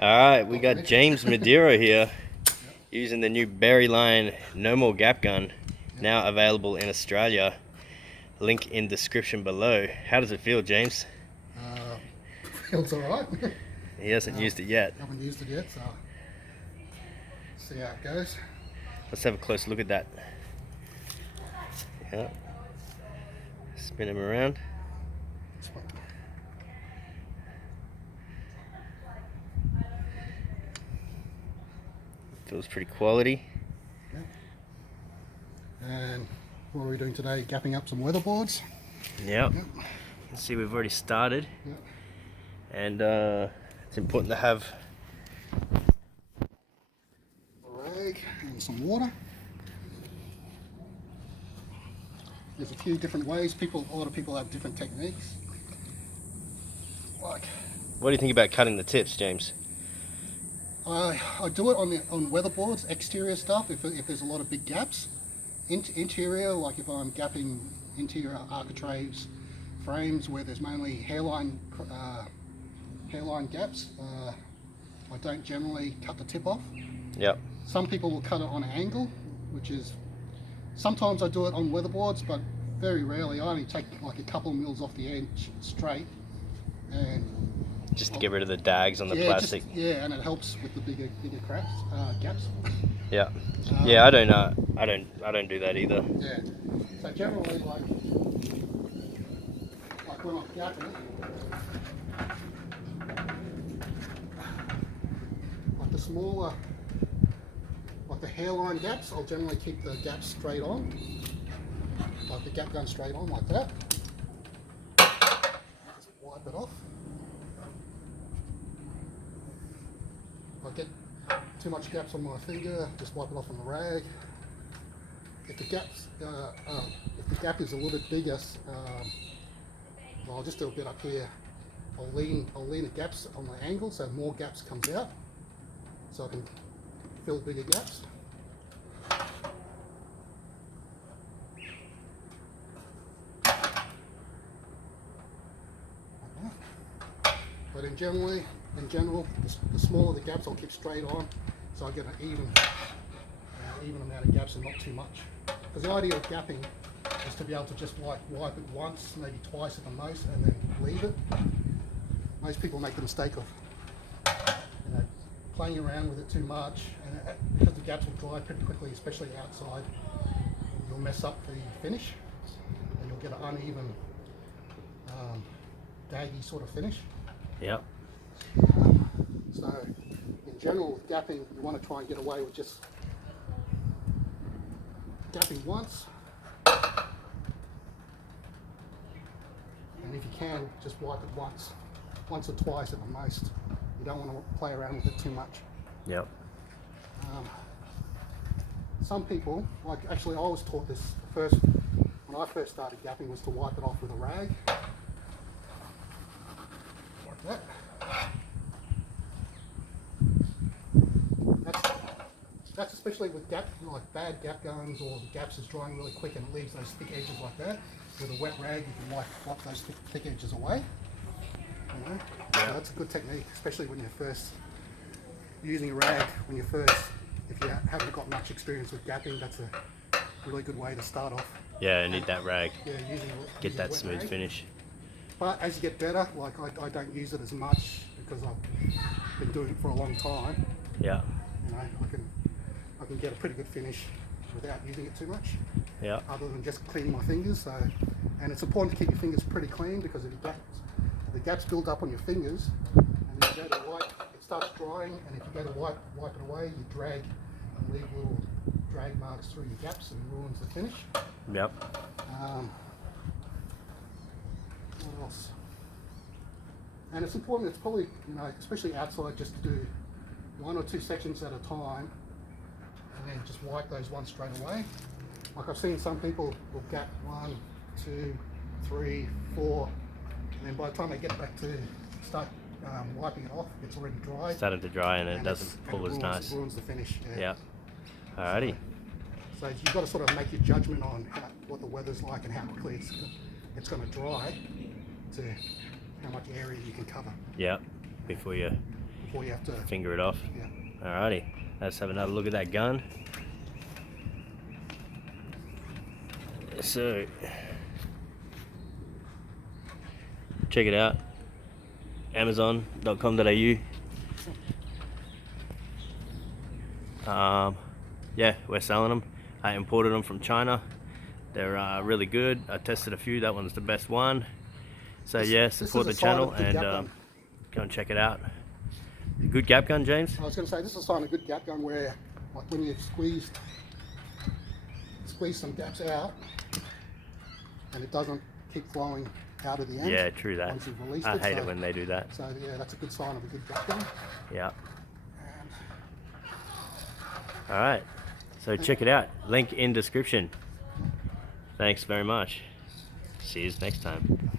Alright, we got James Madeira here using the new Berry Line No More Gap gun, now available in Australia. Link in description below. How does it feel, James? Feels alright. He hasn't used it yet. Haven't used it yet, so see how it goes. Let's have a close look at that. Yeah. Spin him around. Feels pretty quality. Yeah. And what are we doing today? Gapping up some weatherboards. Yep. You can see we've already started. Yep. And it's important to have a rag and some water. There's a few different ways. A lot of people have different techniques. What do you think about cutting the tips, James? I do it on weatherboards, exterior stuff, if there's a lot of big gaps. Interior, like if I'm gapping interior architraves, frames where there's mainly hairline gaps, I don't generally cut the tip off. Yep. Some people will cut it on an angle, which is, sometimes I do it on weatherboards, but very rarely. I only take like a couple of mils off the edge straight, and just to get rid of the dags on the plastic. And it helps with the bigger gaps. Yeah. Yeah, I don't do that either. Yeah. So generally, like when I'm gapping, like the smaller, like the hairline gaps, I'll generally keep the gaps straight on, like the gap gun straight on, like that. Just wipe it off. If I get too much gaps on my finger, just wipe it off on the rag. If the gap is a little bit bigger, I'll just do a bit up here. I'll lean the gaps on the angle so more gaps comes out, so I can fill bigger gaps. But in general, the smaller the gaps, I'll keep straight on, so I get an even amount of gaps and not too much. Because the idea of gapping is to be able to just like wipe it once, maybe twice at the most, and then leave it. Most people make the mistake of playing around with it too much, and because the gaps will dry pretty quickly, especially outside, you'll mess up the finish, and you'll get an uneven, daggy sort of finish. Yep. So, in general, with gapping, you want to try and get away with just gapping once, and if you can, just wipe it once or twice at the most. You don't want to play around with it too much. Yep. Some people, like actually I was taught this when I first started gapping, was to wipe it off with a rag. Like that. That's especially with like bad gap guns, or the gaps is drying really quick and it leaves those thick edges like that. With a wet rag, you can wipe those thick edges away. You know? Yeah. So that's a good technique, especially when you're first using a rag. If you haven't got much experience with gapping, that's a really good way to start off. Yeah, I need that rag. Yeah, get that smooth finish. But as you get better, like I don't use it as much because I've been doing it for a long time. Yeah. You know, I can get a pretty good finish without using it too much. Yeah. Other than just cleaning my fingers. So, and it's important to keep your fingers pretty clean, because if the gaps build up on your fingers, and then you go to wipe, it starts drying, and if you go to wipe it away, you drag and leave little drag marks through your gaps and ruins the finish. Yep. What else? And it's important, it's probably, especially outside, just to do 1 or 2 sections at a time, and then just wipe those ones straight away. Like I've seen some people will gap 1, 2, 3, 4, and then by the time they get back to start wiping it off, it's already dry. Started to dry and it doesn't pull as nice. It ruins the finish. Yeah. Alrighty. So you've got to sort of make your judgment on what the weather's like and how quickly it's going to dry, to how much area you can cover. Yeah. Before you before you have to. Finger it off. Yeah. Alrighty, let's have another look at that gun. So, check it out, amazon.com.au. Yeah, we're selling them. I imported them from China. They're really good. I tested a few. That one's the best one. So yeah, support the channel and go and check it out. Good gap gun, James? I was going to say, this is a sign of good gap gun where, like, when you squeeze some gaps out and it doesn't keep flowing out of the end. Yeah, true that. Once you've released I it, hate it when they do that. So yeah, that's a good sign of a good gap gun. Yeah. And All right. So check it out. Link in description. Thanks very much. See you next time.